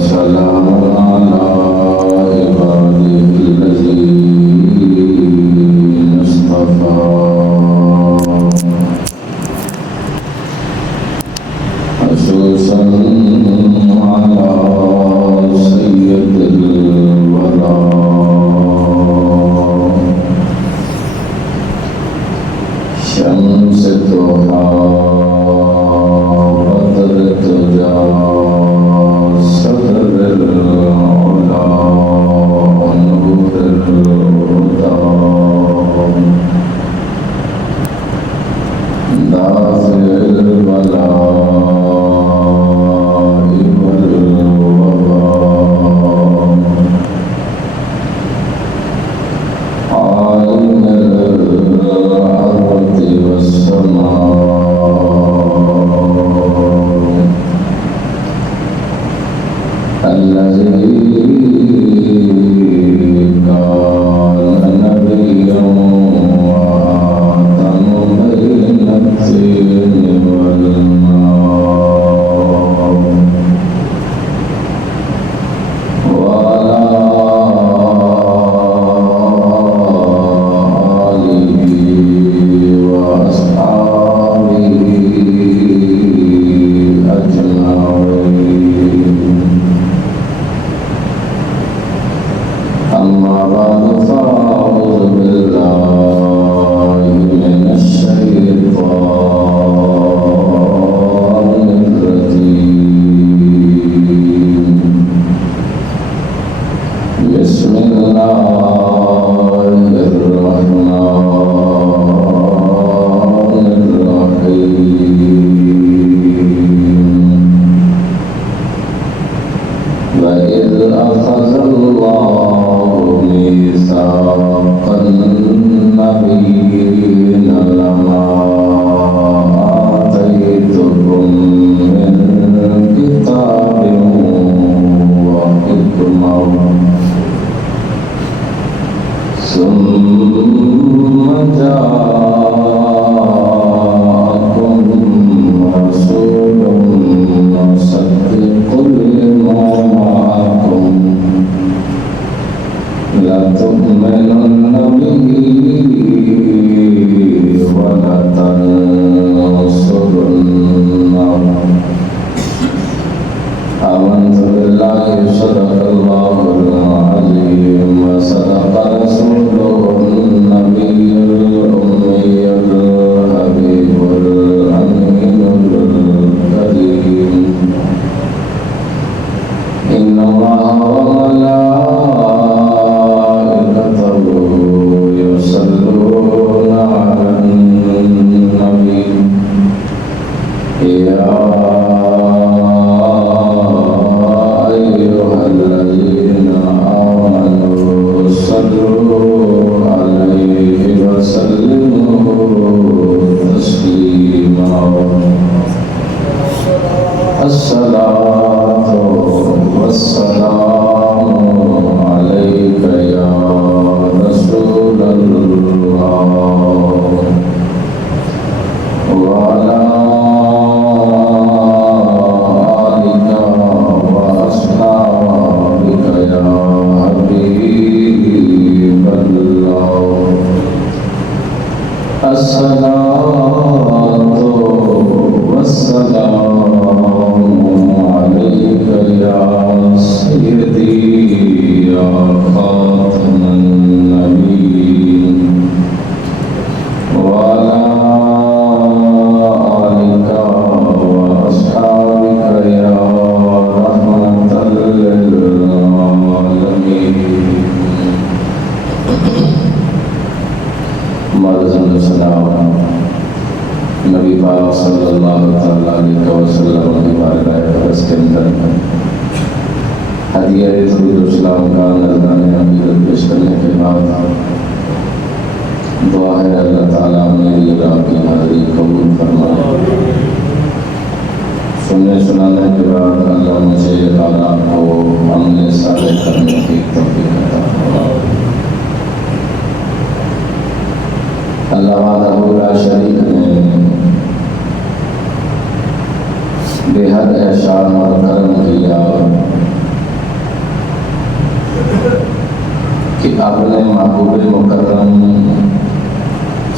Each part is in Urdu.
وسلام على عباده الذين اصطفى خصوصا على سيد الورى شمس الضحى بدر الدجى صدر العلا نور الهدى دافع البلاء والوباء عالم الأرض والسماء الذي كان نبيا وآدم بين الطين والماء وعلى آله وأصحابه أجمعين. أما بعد فأعوذ بالله من الشيطان الرجيم. بسم الله الرحمن الرحيم. وإذ أخذ الله ميثاق النبيين لما آتيتكم من كتاب وحكمة ثم جاءكم رسول مصدق لما معكم لتؤمنن به ولتنصرنه. آمنت بالله صدق الله العظيم وصدق رسوله النبي الأمي الحبيب الأمين الكريم. إن الله وملائكته يصلون على النبي يا أيها الذين آمنوا صلوا عليه وسلموا تسليما. الصلاة والسلام عليك يا رسول الله وعلى آلك وأصحابك يا حبيب الله. الصلاة والسلام عليك يا سيدي يا خاتم النبيين وعلى آلك وأصحابك يا رحمة للعالمين. مرزن سلام نبی پاک صلی اللہ علیہ وسلم کی بارگاہ اقدس کے اندر ہدیہ درود و سلام کا نذرانہ حقیقت پیش کرنے کے بعد دعا ہے اللہ تعالیٰ میری اور آپ کی حاضری قبول فرمائے. سننے سنانے کے بعد اللہ مجھے اور آپ کو عمل صالح کرنے کی توفیق عطا فرمائے. اللہ وحدہ لا شریک نے بے حد احسان اور کرم کیا محبوب مکرم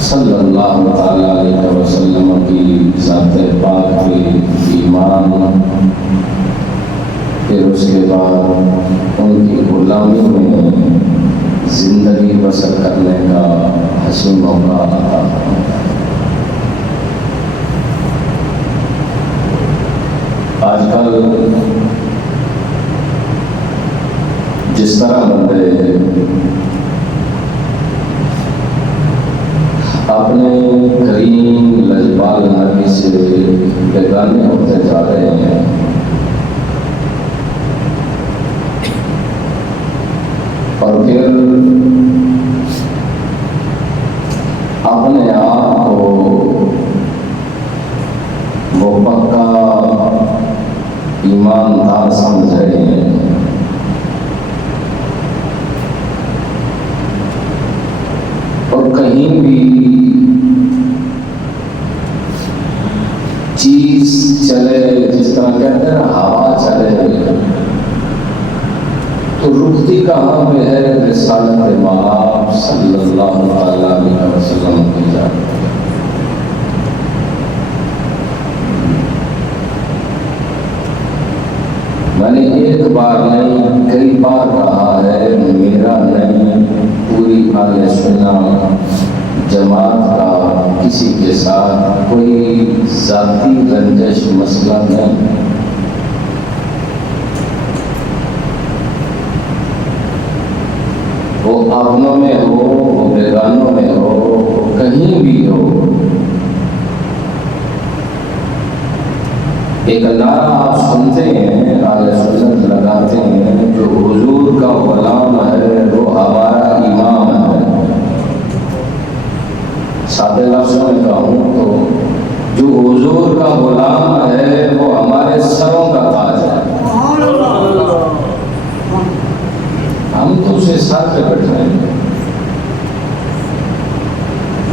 صلی اللہ تعالیٰ علیہ وسلم کی ذات پاک کے ایمان، پھر اس کے بعد ان کی غلامی میں زندگی بسر کرنے کا حسین موقع عطا فرمایا۔ آج کل جس طرح بندے اپنے کریم لجپال نبی سے بیگانے ہوتے جا رہے ہیں، اور پھر اپنے آپ کو وہ پکا ایماندار سمجھ رہے ہیں، اور کہیں بھی چیز چلے، جس طرح کہتے ہیں ہوا چلے، تو رکتی کہاں پہ ہے؟ رسالت مآب صلی اللہ علیہ وسلم کی جانب۔ میں نے ایک بار نہیں کئی بار کہا ہے، میرا نہیں پوری اہل سنت جماعت کا کسی کے ساتھ کوئی ذاتی رنجش مسئلہ نہیں۔ وہ اپنوں میں ہو، وہ بیگانوں میں ہو، وہ کہیں بھی ہو، ایک نعرہ آپ سنتے ہیں، اہل سنت لگاتے ہیں، جو حضور کا غلام ہے وہ ہمارا امام ہے۔ سادے لفظوں میں کہوں تو جو حضور کا غلام ہے وہ ہمارے سروں کا تاج ہے۔ ہم تو اسے ساتھ پہ بیٹھ رہے ہیں،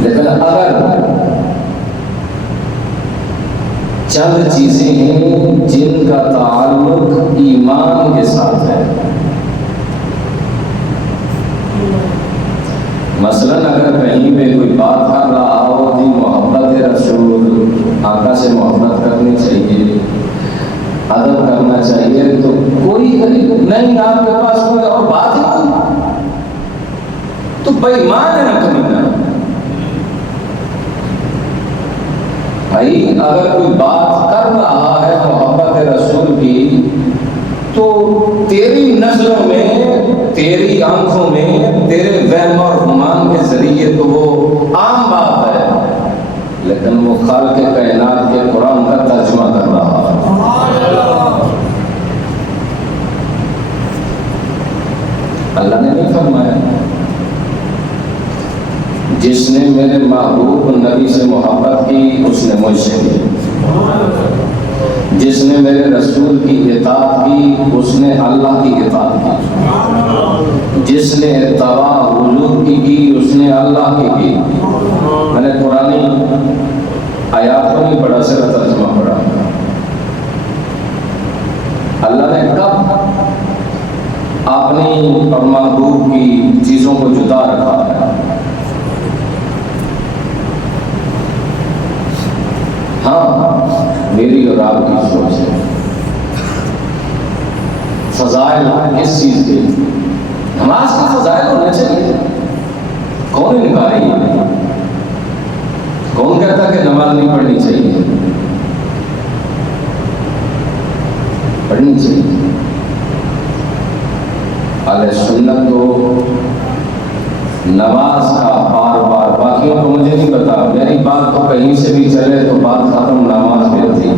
لیکن اگر چند چیزیں ہیں جن کا تعلق ایمان کے ساتھ ہے، مثلا اگر کہیں پہ کوئی بات کر رہا ہو کہ محبت رسول، آقا سے محبت کرنی چاہیے، ادب کرنا چاہیے، تو کوئی نہیں آپ کے پاس کوئی اور بات ہی نہیں، تو بے ایمان ہے نا کمینا۔ بھائی اگر کوئی بات کر رہا ہے محبت رسول کی، تو تیری نظروں میں، تیری آنکھوں میں، تیرے وہم اور گمان کے ذریعے تو وہ عام بات ہے، لیکن وہ خالق کائنات کے قرآن کا ترجمہ کر رہا ہے۔ اللہ نے نہیں فرمایا جس نے میرے محبوب نبی سے محبت کی اس نے مجھ سے کی، جس نے میرے رسول کی اطاعت کی اس نے اللہ کی اطاعت کی، جس نے اتباع حضور کی اس نے اللہ کی۔ میں نے قرآن آیات کو نہیں پڑھا، صرف ترجمہ پڑھا۔ اللہ نے کب اپنی اور محبوب کی چیزوں کو جدا رکھا ہے؟ ہاں، میری اور آپ کی سوچ ہے۔ فضائل کس چیز کے؟ نماز کے فضائل ہونے چاہیے۔ کون انکاری ہے؟ کون کہتا کہ نماز نہیں پڑھنی چاہیے؟ پڑھنی چاہیے۔ اہل سنت تو نماز کا بار بار، باقیوں کو مجھے نہیں پتا، میری بات تو کہیں سے بھی چلے تو بات ختم نماز پہ ہوتی،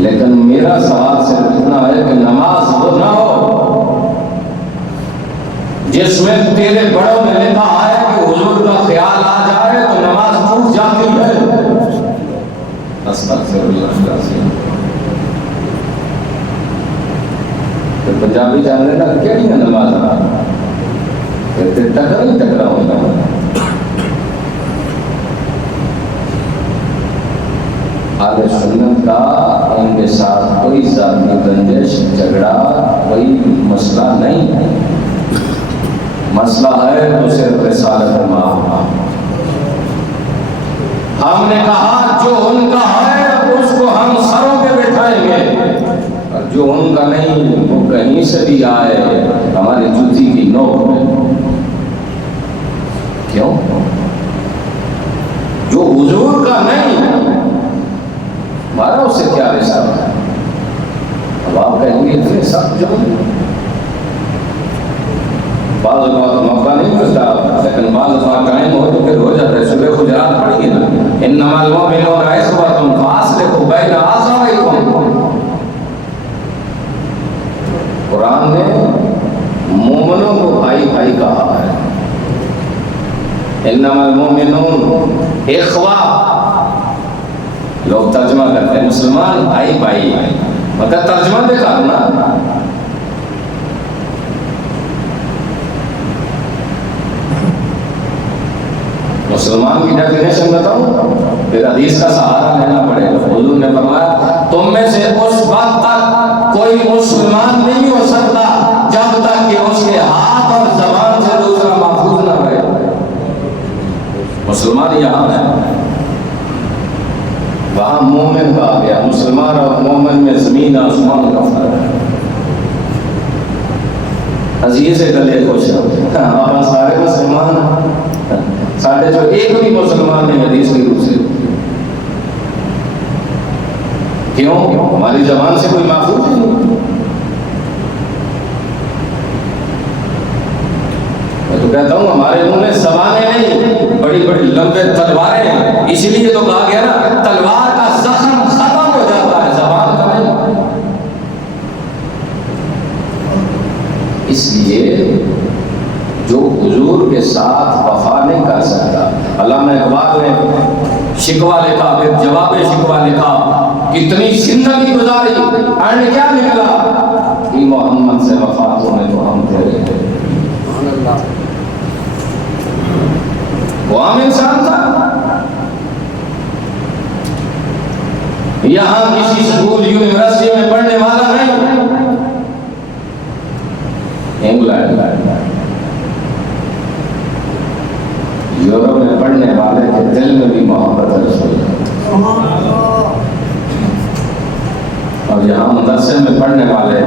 لیکن میرا سوال صرف اتنا ہے کہ نماز وہ نہ ہو جس میں تیرے بڑوں میں لکھا ہے کہ حضور کا خیال آ جائے تو نماز ٹوٹ جاتی ہے۔ استغفر اللہ العظیم۔ پنجابی جاننے نا کہڑی نماز آ کہتے ٹکر ہی ٹکرا ہوگا۔ اہل سنت کا ان کے ساتھ کوئی ذاتی رنجش جھگڑا کوئی مسئلہ نہیں ہے. مسئلہ ہے تو صرف رسالت محمد. ہم نے کہا جو ان کا ہے اس کو ہم سروں پہ بٹھائیں گے، اور جو ان کا نہیں وہ کہیں سے بھی آئے ہماری جوتی کی نوک میں. کیوں؟ جو حضور کا نہیں ہمارا اس سے کیا رشتہ ہے؟ اب آپ کہیں گے اتنے سخت جو بعض اوقات موقع نہیں ملتا، لیکن بعض اوقات ٹائم ہو تو پھر ہو جاتا ہے. سورہ خجرات پڑھیے نا، انما المؤمنون اخوة فاصلحوا بین اخویکم. قرآن نے مومنوں کو بھائی بھائی کہا ہے. انما المؤمنون اخوہ، لوگ ترجمہ کرتے ہیں مسلمان بھائی بھائی، مگر ترجمہ دے کرنا. مسلمان کی ڈیفینیشن بتاؤں پھر حدیث کا سہارا لینا پڑے گا. حضور نے فرمایا تم میں سے اس وقت تک کوئی مسلمان نہیں ہو سکتا جب تک کہ اس کے ہاتھ اور زبان سے دوسرا محفوظ نہ رہے. مسلمان یہاں ہے، وہاں مومن کہا گیا. مسلمان اور مومن میں زمین آسمان کا فرق ہے. عزیز گلے خوش ہمارا سارے مسلمان، ساڑھے جو ایک بھی مسلمان نہیں حدیث کی روح سے. کیوں؟ ہماری زبان سے کوئی محفوظ نہیں. میں تو کہتا ہوں ہمارے منہ میں زبانیں نہیں، بڑی بڑی لمبے تلواریں ہیں. اس لیے تو کہا گیا نا تلوار کا زخم ختم ہو جاتا ہے، زبان کا نہیں. اس لیے جو حضور کے ساتھ وفا نہیں کر سکتا. علامہ اقبال نے شکوہ لکھا، پھر جواب شکوہ لکھا، کتنی زندگی گزاری، اینڈ کیا نکلا کہ محمد سے وفا ہونے تو ہم تیرے ہیں. وہ عام انسان تھا، یہاں کسی اسکول یونیورسٹی میں پڑھنے والا نہیں، انگلینڈ یورپ میں پڑھنے والے کے دل میں بھی محبت رسول ہے. اور یہاں مدرسے میں پڑھنے والے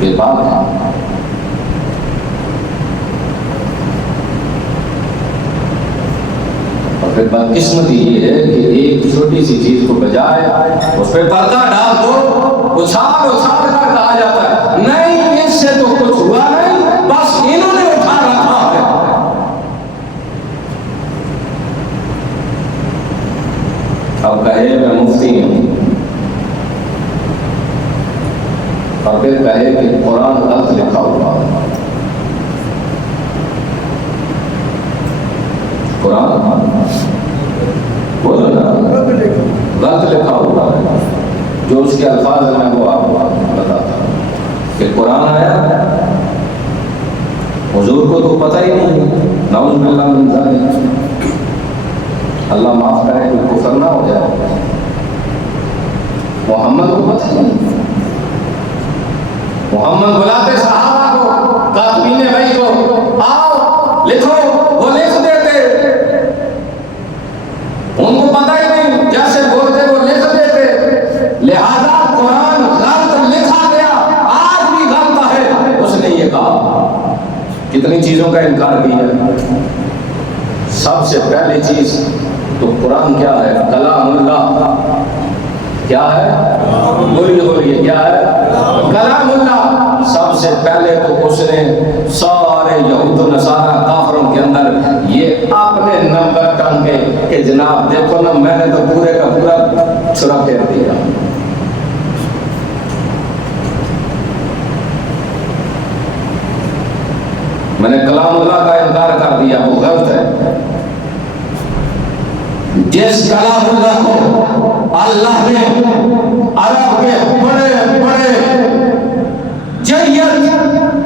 بے باک ہیں. اور پھر بدقسمتی یہ ہے کہ ایک چھوٹی سی چیز کو بجائے اس پہ پردہ ڈال دو، اچھال اچھال کر کہا جاتا ہے نہیں اس سے تو کچھ ہوا نہیں، بس انہوں نے اٹھا رکھا ہے. اب کہے میں مفتی ہوں، اور پھر کہے کہ قرآن غلط لکھا ہوا ہے. قرآن بولو نا غلط لکھا ہوا ہے. جو اس کے الفاظ ہیں وہ آپ کو بتاتا ہوں کہ قرآن آیا حضور کو تو پتہ ہی نہیں، نعوذ باللہ من ذالک. اللہ معاف کرے کہ کفر نہ ہو جائے. محمد کو پتہ نہیں. محمد بلاتے صحابہ کو، کاتبین بھائی کو، آؤ لکھو، وہ لکھ دیتے. ان کو پتہ ہی نہیں، جیسے بولتے وہ لکھ دیتے. لہذا قرآن غلط لکھا گیا، آج بھی غلط ہے. اس نے یہ کہا کتنی چیزوں کا انکار کیا. سب سے پہلی چیز تو قرآن کیا ہے؟ کلام اللہ. کیا ہے؟ بولیے بولیے کیا ہے؟ کلام اللہ. سب سے پہلے تو اس نے سارے یہود و نصارہ کافروں کے اندر یہ اپنے نمبر ٹانگے کہ جناب دیکھو نا میں نے تو پورے کا پورا چھڑا پھیر دیا. میں نے کلام اللہ کا انکار کر دیا، وہ غلط ہے. جس کلام اللہ کو اللہ نے عرب کے بڑے بڑے جیت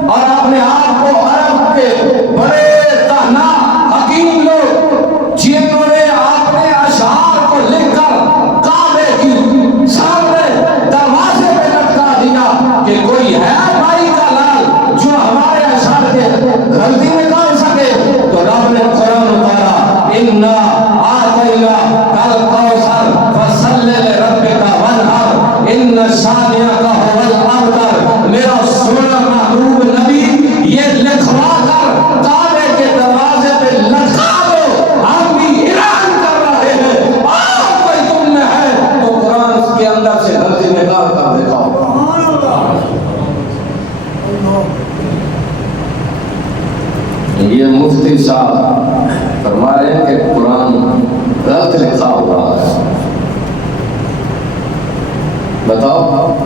اور اپنے آپ کو عرب کے بڑے تہنا حکیم لوگ جنہوں نے اپنے اشعار کو لکھ کر بتاؤ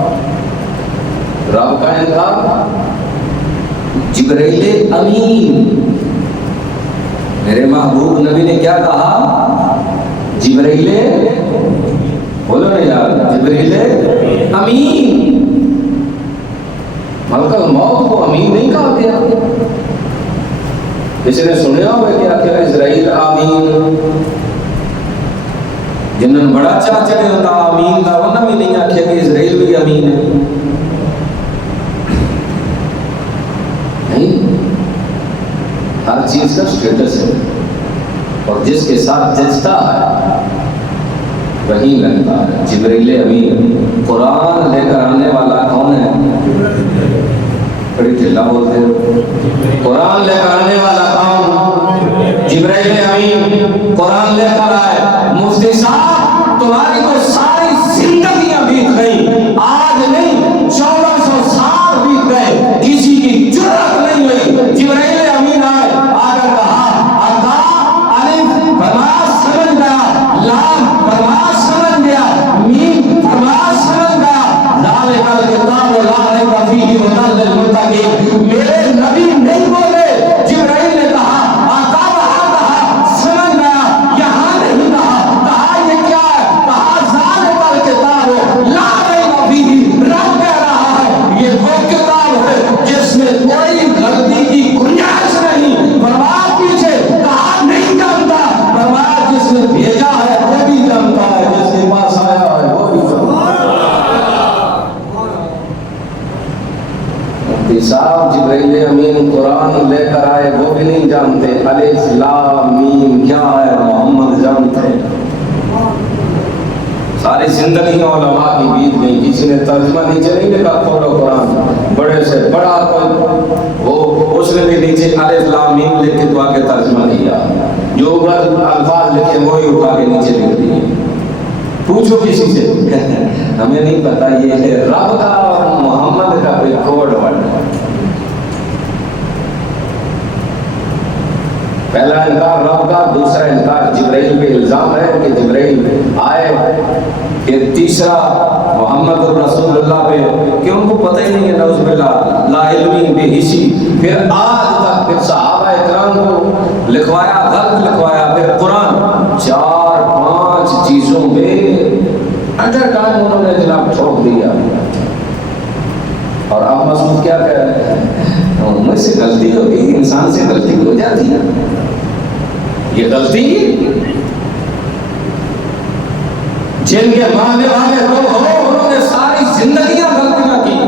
رب کا انکار. جبرائیل امین، میرے محبوب نبی نے کیا کہا؟ جبرائیل، بولو نا یار، جبرائیل امین. ملک الموت کو امین نہیں کہا گیا. کسی نے سنیا ہوئے کہ اسرائیل آمین جنہوں بڑا چاہ چڑے ہوتا آمین کا، انہوں بھی نہیں آکھیا کہ اسرائیل بھی امین ہے. نہیں، ہر چیز کا سٹیٹس ہے اور جس کے ساتھ جچتا ہے وہی لگتا ہے. جبرائیل امین. قرآن لے کر آنے والا کون ہے؟ بڑی ٹھلا بولتے ہیں. قرآن لے کر آنے والا کون؟ جبرائیل امین. قرآن لے کر آئے. مفتی صاحب تمہاری تو ساری زندگیاں بیت گئی، آج نہیں 1400 سال بیت گئے، کسی کی جرأت نہیں ہوئی. جبرائیل امین آئے، آ کر کہا آقا الف فرما سمجھ گیا، لام فرما سمجھ گیا، میم فرما سمجھ گیا، ذالک الکتاب لا ریب فیہ ھدی للمتقین. میرے نبی نہیں بولے، جبرائیل نے کہا آقا وہاں کہا سمجھ گیا، یہاں نہیں کہا. کہا یہ کیا ہے؟ کہا ذالک الکتاب لا ریب فیہ. رب کہہ رہا ہے یہ وہ کتاب ہے جس میں کوئی غلطی کی گنجائش نہیں. فرمایا پیچھے کہا نہیں جانتا، فرمایا جس نے بھیجا ہے وہ بھی جانتا ہے، جس کے پاس آیا ہے وہ بھی جانتا ہے. مفتی صاحب جبرائیل امین قرآن لے کر آئے وہ بھی نہیں جانتے، الف لام میم کیا ہے محمد جانتے. ساری زندگی علماء کی بیت گئی، کسی نے ترجمہ نیچے نہیں لکھا کھولو قرآن، بڑے سے بڑا کوئی وہ اس نے بھی نیچے الف لام میم لکھ کے تو آگے ترجمہ کیا، جو الفاظ لکھے وہی اٹھا کے نیچے لکھ دیے. پوچھو کسی سے، ہمیں نہیں پتا. یہ ہے رب کا اور محمد کا کوئی کوڈ ورڈ. پہلا انکار رب کا، دوسرا انکار جبرائیل پہ الزام ہے کہ جبرائیل آئے، پھر تیسرا محمد رسول اللہ پہ کہ ان کو پتہ ہی نہیں ہے نعوذ باللہ، لا علمی بے حسی. پھر آج تک پھر صحابہ اکرام کو لکھوایا، غلط لکھوایا. پھر قرآن 4-5 چیزوں میں ایٹ اے ٹائم انہوں نے جناب ٹھوک دیا. اور اب مسعود کیا کہہ رہے ہیں؟ مجھ سے غلطی ہوگی، انسان سے غلطی ہو جاتی ہے. یہ غلطی جن کے ماننے والے لوگ ہو انہوں نے ساری زندگیاں غلطیاں کی.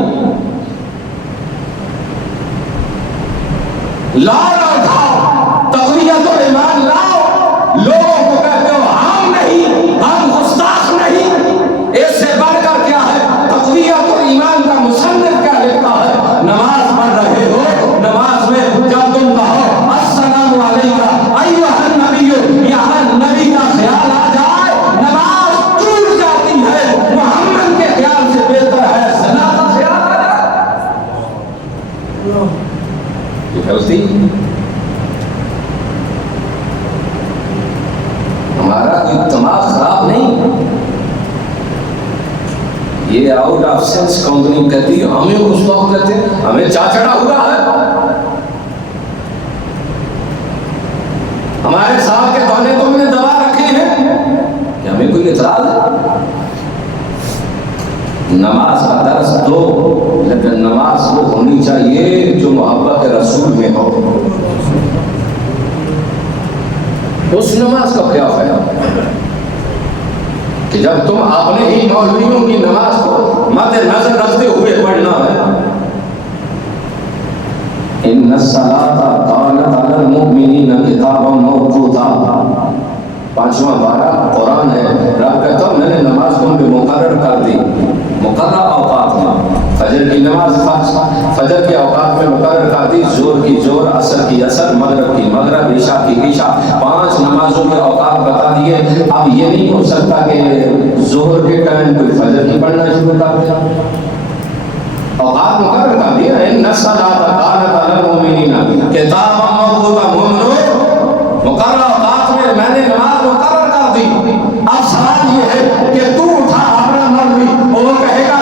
لاؤ اٹھاؤ تقویت ایمان لاؤ، لوگوں کو کہتے ہو ہم نہیں، ہم گستاخ نہیں. اس سے بڑھ کر کیا ہے؟ تقویت ایمان کا مصنف کیا لکھتا ہے؟ نماز پڑھ رہے ہو، نماز میں جب تم کہو السلام علیکم ایھا النبی، یہاں نبی کا خیال آ جائے نماز ٹوٹ جاتی ہے. محمد کے خیال سے بہتر ہے زنا کا خیال آ جائے. یہ غلطی ہمارا کوئی دماغ خراب نہیں، یہ آؤٹ آف سینس کمپنی کہتی ہے ہمیں گستاخ کہتے ہیں، ہمیں چاچڑا ہوا ہے. ہمارے ساتھ کے دانے تو ہم نے دبا رکھے ہیں کہ ہمیں کوئی اعتراض ہے. نماز کا درس دو، لیکن نماز وہ ہونی چاہیے جو محبت رسول میں ہو. اس نماز کا کیا فائدہ کہ جب تم اپنے ہی مولویوں کی نماز کو مد نظر رکھتے ہوئے پڑھنا ہے. ان الصلاۃ کانت علی المؤمنین کتابا موقوتا. 5واں پارہ قرآن ہے. رب کہتا میں نے نماز کو مقرر کر دی، مقررہ اوقات میں. فجر کی نماز فجر کے اوقات میں مقرر کر دی، زور کی زور، عصر کی عصر، مغرب کی مغرب، عشاء کی عشاء. 5 نمازوں کے اوقات بتا دیے. اب یہ نہیں ہو سکتا کہ ظہر کے ٹائم کوئی فجر کی پڑھنا شروع کر دیا. اوقات مقرر کر دیا. ان الصلاۃ کانت علی المؤمنین کتابا موقوتا. مومنو مقررہ اوقات میں نے نماز مقرر کر دی. اب سوال یہ ہے کہ تو اٹھا اپنا مولوی اور وہ کہے گا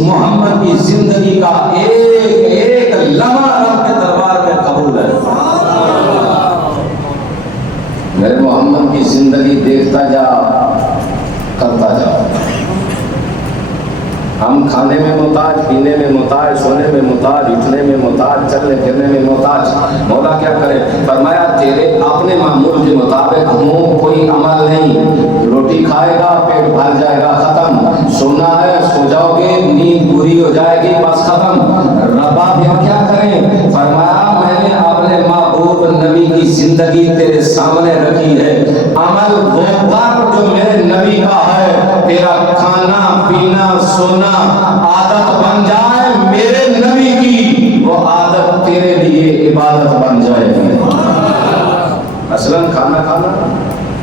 محمد کی زندگی کا ایک ایک لمحہ رب کے دربار میں قبول ہے۔ میرے محمد کی زندگی دیکھتا جا، کرتا جا۔ ہم کھانے میں محتاج، پینے میں محتاج، سونے میں محتاج، اٹھنے میں محتاج، چلنے پھرنے میں محتاج۔ مولا کیا کرے؟ فرمایا تیرے اپنے معمول کے مطابق ہوں کوئی عمل نہیں۔ روٹی کھائے گا پیٹ بھر جائے گا، ختم۔ سونا ہے سو جاؤ گے، نیند پوری ہو جائے گی، بس ختم۔ ربا کیا کریں؟ فرمایا میں نے اپنے محبوب نبی کی زندگی تیرے سامنے رکھی ہے، عمل وہ کر جو میرے نبی کا ہے۔ تیرا کھانا پینا سونا عادت بن جائے میرے نبی کی، وہ عادت تیرے لیے عبادت بن جائے گی۔ مثلاً کھانا کھانا،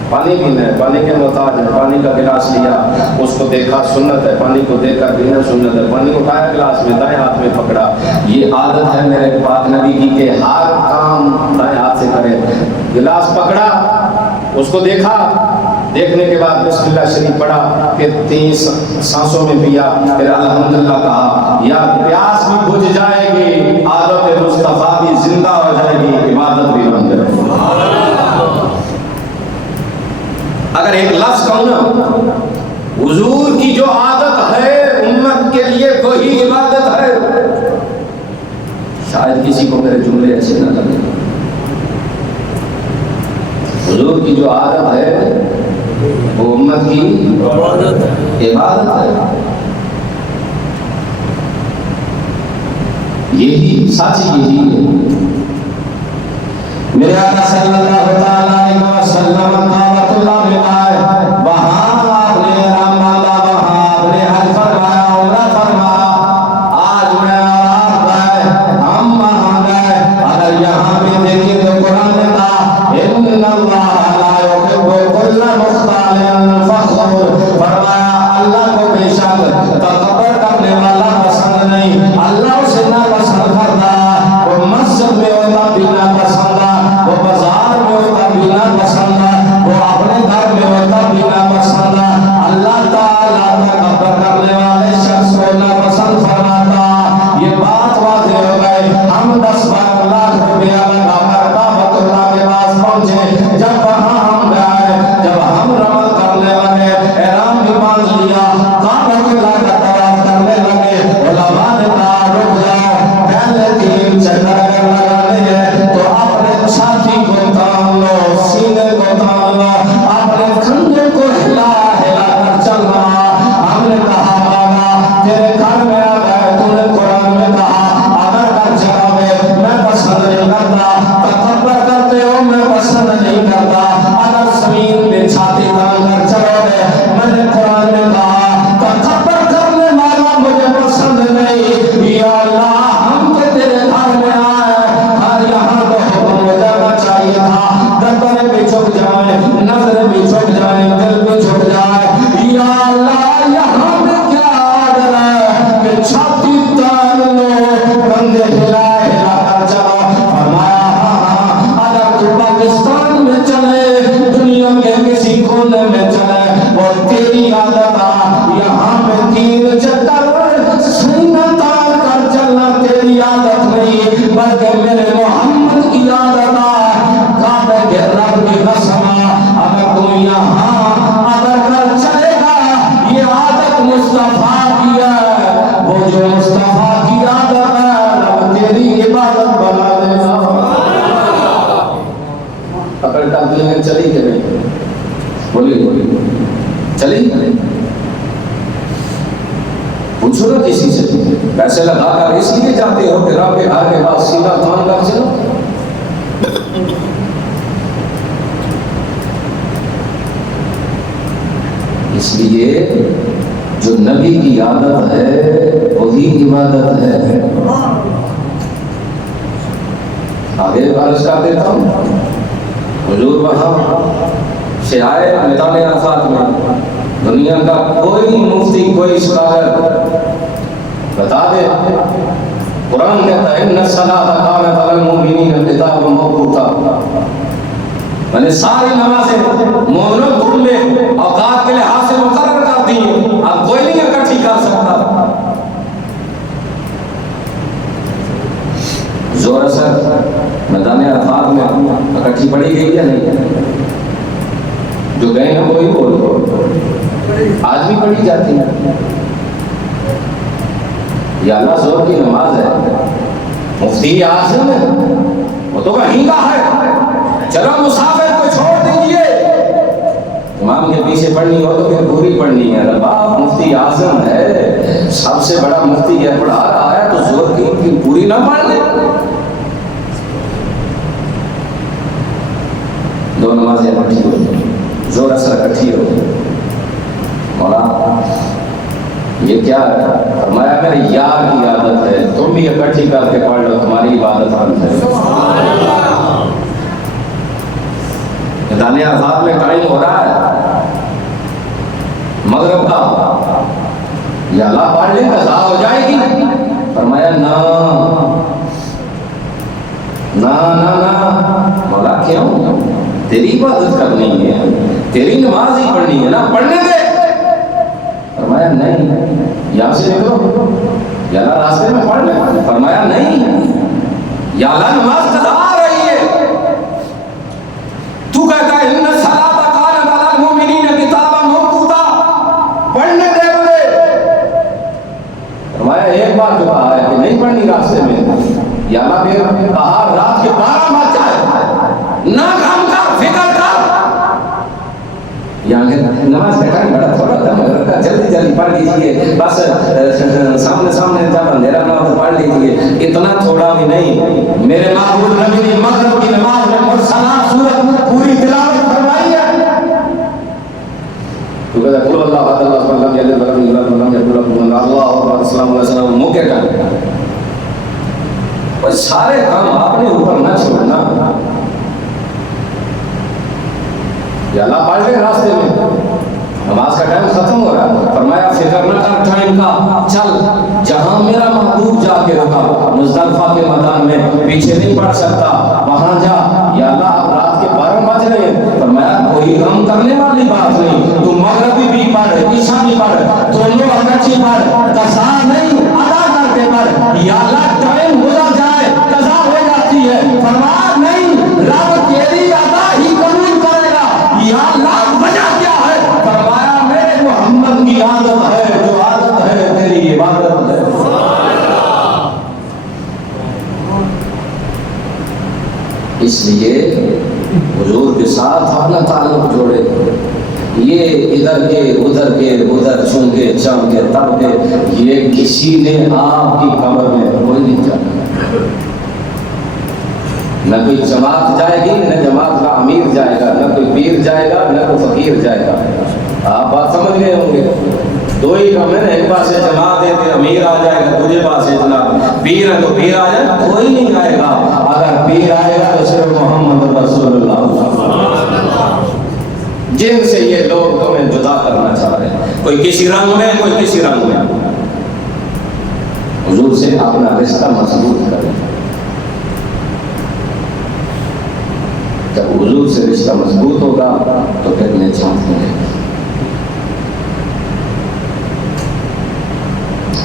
پانی پینا ہے، پانی کے محتاج ہے، پانی کا گلاس لیا، اس کو دیکھا سنت ہے، پانی کو دیکھ کر پینا سنت ہے، پانی اٹھایا گلاس میں دائیں ہاتھ میں پکڑا، یہ عادت ہے میرے پاک نبی کی کہ ہر کام دائیں ہاتھ سے کرے۔ گلاس پکڑا، اس کو دیکھا، دیکھنے کے بعد بسم اللہ شریف پڑھا، پھر 3 سانسوں میں پیا، پھر الحمدللہ کہا، یا پیاس بھی بجھ جائے گی، عادت مصطفیٰ بھی زندہ ہو جائے گی، عبادت بھی بن جائے گی۔ اگر ایک لفظ کہوں نا، حضور کی جو عادت ہے امت کے لیے وہی عبادت ہے، شاید کسی کو میرے جملے ایسے نہ لگے۔ حضور کی جو عادت ہے وہ امت کی عبادت ہے۔ یہی سچ یہی ہے۔ میرے آقا صلی اللہ علیہ وسلم دعوت اللہ میں آئے، وہاں آپ نے رمالا، وہاں آپ نے حج فرمایا، عمرہ فرمایا۔ آج میں اور آپ گئے، ہم وہاں گئے، اگر یہاں پہ دیکھیں تو قرآن نے کہا ان اللہ لا یحب کل مختال فخور، فرمایا اللہ کو بے شک تکبر کرنے والا پسند نہیں، اللہ اسے نہ پسند کرتا۔ وہ مسجد میں ہوتا بھی نہ پسند، وہ بازار میں ہوتا بھی نہ پسند، وہ اپنے گھر میں ہوتا بھی نہ پسند۔ اللہ تعالیٰ تکبر کرنے والے شخص کو نہ پسند فرماتا۔ یہ بات واضح ہو گئی۔ ہم 10-12 لاکھ روپیہ لگا کر کعبۃ اللہ کے پاس پہنچے، جب وہاں ہم گئے، جب ہم رمل کرنے لگے، احرام بھی باندھ لیا، کعبۃ اللہ کا طواف کرنے لگے، علماء نے کہا رک جاؤ، پہلے 3 چکر اگر لگانے ہیں تو اپنے چھاتی کو تان لو، سینے کو تان لو، اپنے کندھے کو ہلا ہلا کر چلنا۔ ہم نے کہا مولا تیرے گھر میں آ گئے، تو نے قرآن میں کہا اگر گھر چلاوے میں پسند نہیں کرتا، تکبر کرتے ہو میں پسند نہیں کرتا، اگر زمین پہ چھاتی تان کر چلو گے میں نے قرآن میں کہا تکبر کرنے والا مجھے پسند نہیں۔ یا اللہ ہم کے تیرے گھر میں آئے، ہر یہاں تو حکم ہو جانا چاہیے تھا، گردنیں بھی جھک جائیں، نظریں بھی جھک جائیں، دل بھی جھک جائے۔ یا اللہ یہاں میں کیا آڈر ہے کہ چھاتی تان لو، کندھے ہلا ہلا کر چلو۔ فرمایا ہاں، اگر تو پاکستان میں چلے، دنیا کے کسی کونے میں چلے، وہ تیری عادت آ، یہاں پہ 3 چکر سینہ تان کر چلنا تیری عادت نہیں، بلکہ میرے محمد کی عادت آ۔ کعبے کے رب کی قسم، اگر تو یہاں اگر کر چلے گا، یہ عادت مصطفیٰ کی ہے، وہ جو مصطفیٰ کی عادت ہے رب تیری عبادت بنا دے گا۔ پکڑ کر دل چلی کہ نہیں؟ بولی چلی؟ پوچھو نا کسی سے، پیسے لگا کر اس لیے جاتے ہو کہ رب کے گھر کے پاس سیدھا تان کر چلو؟ اس لیے جو نبی کی عادت ہے وہی عبادت ہے۔ آگے عرض کر دیتا ہوں، حضور وہاں سے آئے میدان عرفات میں، دنیا کا کوئی مفتی کوئی اسکالر بتا دے، قرآن کہتا ہے ان الصلاۃ کانت علی المؤمنین کتابا موقوتا، میں نے ساری نمازیں مومنوں کو میں اوقات کے لحاظ سے مقرر کر دی ہیں، اب کوئی نہیں اکٹھی کر سکتا۔ نہیں کھول آج بھی پڑھی جاتی ہے. یا اللہ زور کی نماز ہے, مفتی اعظم ہے وہ تو کہیں کا ہے, چلو مسافر کو چھوڑ دیجیے, امام کے پیچھے پڑھنی ہو تو پھر پوری پڑھنی ہے. ربا مفتی اعظم ہے, سب سے بڑا مفتی ہے, پڑھا رہا ہے تو زور کی پوری نہ پڑھ لے. دو نمازیں اکٹھی ہو, زور اثر اکٹھی ہو. مولا یہ کیا ہے؟ فرمایا میرے یار کی عادت ہے, تم بھی اکٹھی کر کے پڑھ لو, تمہاری عبادت حرم ہے. دانے آزاد میں ٹائم ہو رہا ہے مغرب کا, یا اللہ پڑھ لیں قضا ہو جائے گی. فرمایا نا نا نا نا. مولا کیوں؟ تیری عبادت کرنی ہے, تیری نماز ہی پڑھنی ہے نا, پڑھنے دے. فرمایا نہیں, یہاں سے نکلو, یا اللہ راستے میں پڑھ لیں. فرمایا نہیں, یا اللہ نماز قضا آ رہی ہے, تو کہتا ہے ان الصلاۃ کانت علی المؤمنین کتابا موقوتا, پڑھنے دے مجھے. فرمایا ایک بار جو کہا ہے کہ نہیں پڑھنی راستے میں, یا اللہ پھر کہا رات کے 12 بج جائے, نہ غم کر, فکر کر. یہاں نماز کا ٹائم بڑا تھوڑا تھا, مگر جلدی جلدی پڑھ لیجیے, بس سامنے سامنے جب اندھیرا نہ ہو تو پڑھ لیجیے, اتنا تھوڑا بھی نہیں. میرے محبوب نبی نے مغرب کی نماز میں مرسلات سورت پوری تلاوت فرمائی ہے. تو کہتا ہے قل اللہ احد اللہ الصمد لم یلد ولم یولد ولم یکن له کفوا احد, اللہ اکبر, السلام علیکم. موقع کا وہ سارے کام آپ نے اوپر نہ چھوڑنا. یا اللہ پڑھ لیں راستے میں, نماز کا ٹائم ختم ہو رہا ہے. فرمایا فکر نہ کر ٹائم کا, چل جہاں میرا محبوب جا کے رکا, مزدلفہ کے میدان میں, پیچھے نہیں پڑ سکتا, وہاں جا. یا اللہ اب رات کے 12 بج رہے ہیں. فرمایا کوئی غم کرنے والی بات نہیں, تو مغربی بھی پڑھ, عشاء بھی پڑھ, دونوں اکٹھی پڑھ, قضا نہیں ادا کر کے پڑھ. یا اللہ ٹائم گزر جائے قضا ہو جاتی ہے. فرمایا نہیں, رب تیری ادا ہی قبول کرے گا. یا اللہ وجہ کیا ہے؟ فرمایا میرے محمد کی عادت ہے, جو عادت ہے تیری عبادت ہے. اس لیے حضور کے ساتھ اپنا تعلق جوڑے. یہ ادھر کے ادھر کے ادھر چونکے چونکے تب کے, یہ کسی نے آپ کی قبر میں کوئی نہیں جانا. نہ کوئی جماعت جائے گی, نہ جماعت کا امیر جائے گا, نہ کوئی پیر جائے گا, نہ کوئی فقیر جائے گا. آپ بات سمجھ گئے ہوں گے. دو ہی کم ہے نا, ایک پاس سے جماعت ہے کہ امیر آ جائے گا, دوسرے پاس سے جناب پیر ہے تو پیر آ جائے گا. کوئی نہیں آئے گا. اگر پیر آئے گا تو صرف محمد رسول اللہ, جن سے یہ لوگ تمہیں جدا کرنا چاہ رہے ہیں. کوئی کسی رنگ میں, کوئی کسی رنگ میں. حضور سے اپنا رشتہ مضبوط کریں. جب حضور سے رشتہ مضبوط ہوگا تو پھر نجات ملے گی.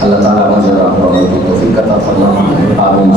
اللہ تعالیٰ مجھے اور آپ کو توفیق عطا فرمائے. آمین.